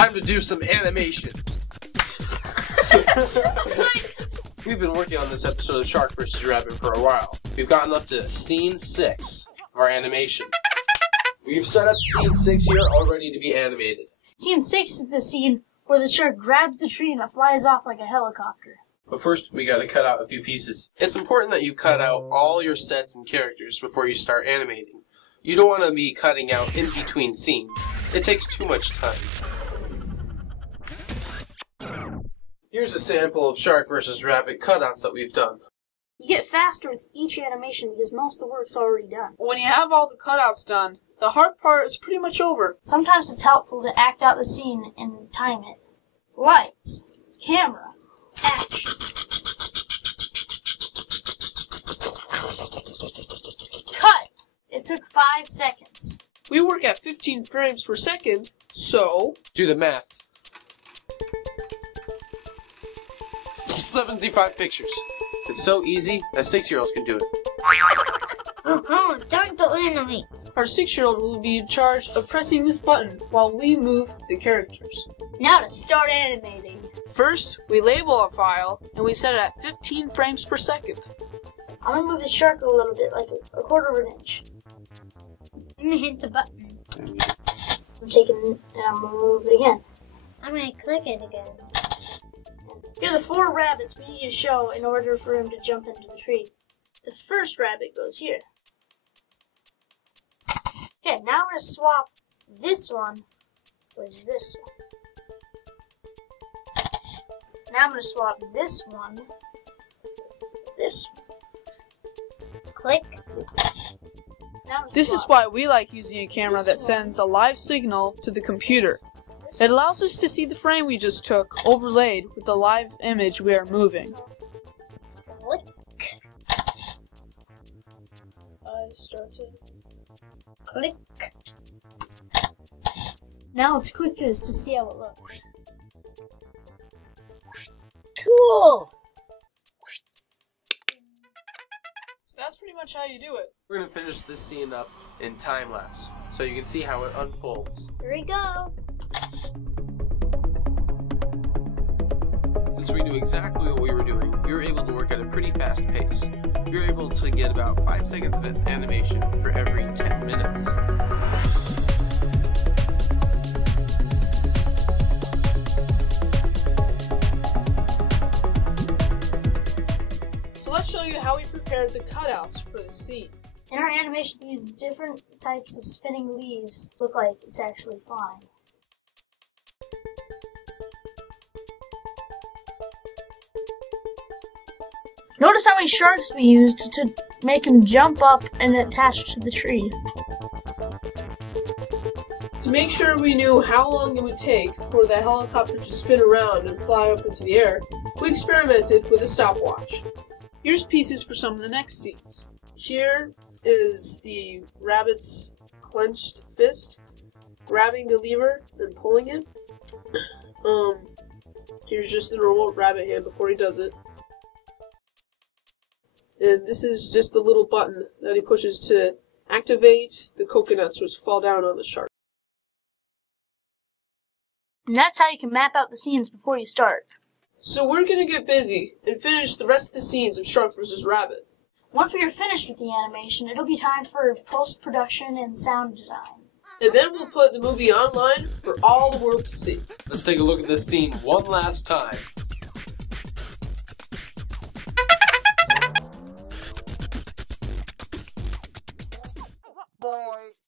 Time to do some animation. We've been working on this episode of Shark vs. Rabbit for a while. We've gotten up to scene 6 of our animation. We've set up scene 6 here, all ready to be animated. Scene 6 is the scene where the shark grabs the tree and it flies off like a helicopter. But first, we gotta cut out a few pieces. It's important that you cut out all your sets and characters before you start animating. You don't want to be cutting out in between scenes. It takes too much time. Here's a sample of Shark vs. Rabbit cutouts that we've done. You get faster with each animation because most of the work's already done. When you have all the cutouts done, the hard part is pretty much over. Sometimes it's helpful to act out the scene and time it. Lights, camera, action. Cut! It took 5 seconds. We work at 15 frames per second, so... Do the math. 75 pictures. It's so easy that 6-year-olds can do it. Time to animate. Our 6-year-old will be in charge of pressing this button while we move the characters. Now to start animating. First, we label our file, and we set it at 15 frames per second. I'm gonna move the shark a little bit, like a quarter of an inch. I'm gonna hit the button. I'm taking it and I'm gonna move it again. I'm gonna click it again. Here are the 4 rabbits we need to show in order for him to jump into the tree. The first rabbit goes here. Okay, now I'm going to swap this one with this one. Now I'm going to swap this one with this one. Click. Now This is why we like using a camera that sends a live signal to the computer. It allows us to see the frame we just took overlaid with the live image we are moving. Click. I started. Click. Now let's click this to see how it looks. Cool. So that's pretty much how you do it. We're going to finish this scene up in time-lapse, so you can see how it unfolds. Here we go. Since we knew exactly what we were doing, we were able to work at a pretty fast pace. We were able to get about 5 seconds of animation for every 10 minutes. So let's show you how we prepared the cutouts for the scene. In our animation, we use different types of spinning leaves to look like it's actually flying. Notice how many sharks we used to make him jump up and attach to the tree. To make sure we knew how long it would take for the helicopter to spin around and fly up into the air, we experimented with a stopwatch. Here's pieces for some of the next scenes. Here is the rabbit's clenched fist, grabbing the lever and pulling it. Here's just the normal rabbit hand before he does it. And this is just the little button that he pushes to activate the coconuts which fall down on the shark. And that's how you can map out the scenes before you start. So we're gonna get busy and finish the rest of the scenes of Shark vs. Rabbit. Once we are finished with the animation, it'll be time for post-production and sound design. And then we'll put the movie online for all the world to see. Let's take a look at this scene one last time.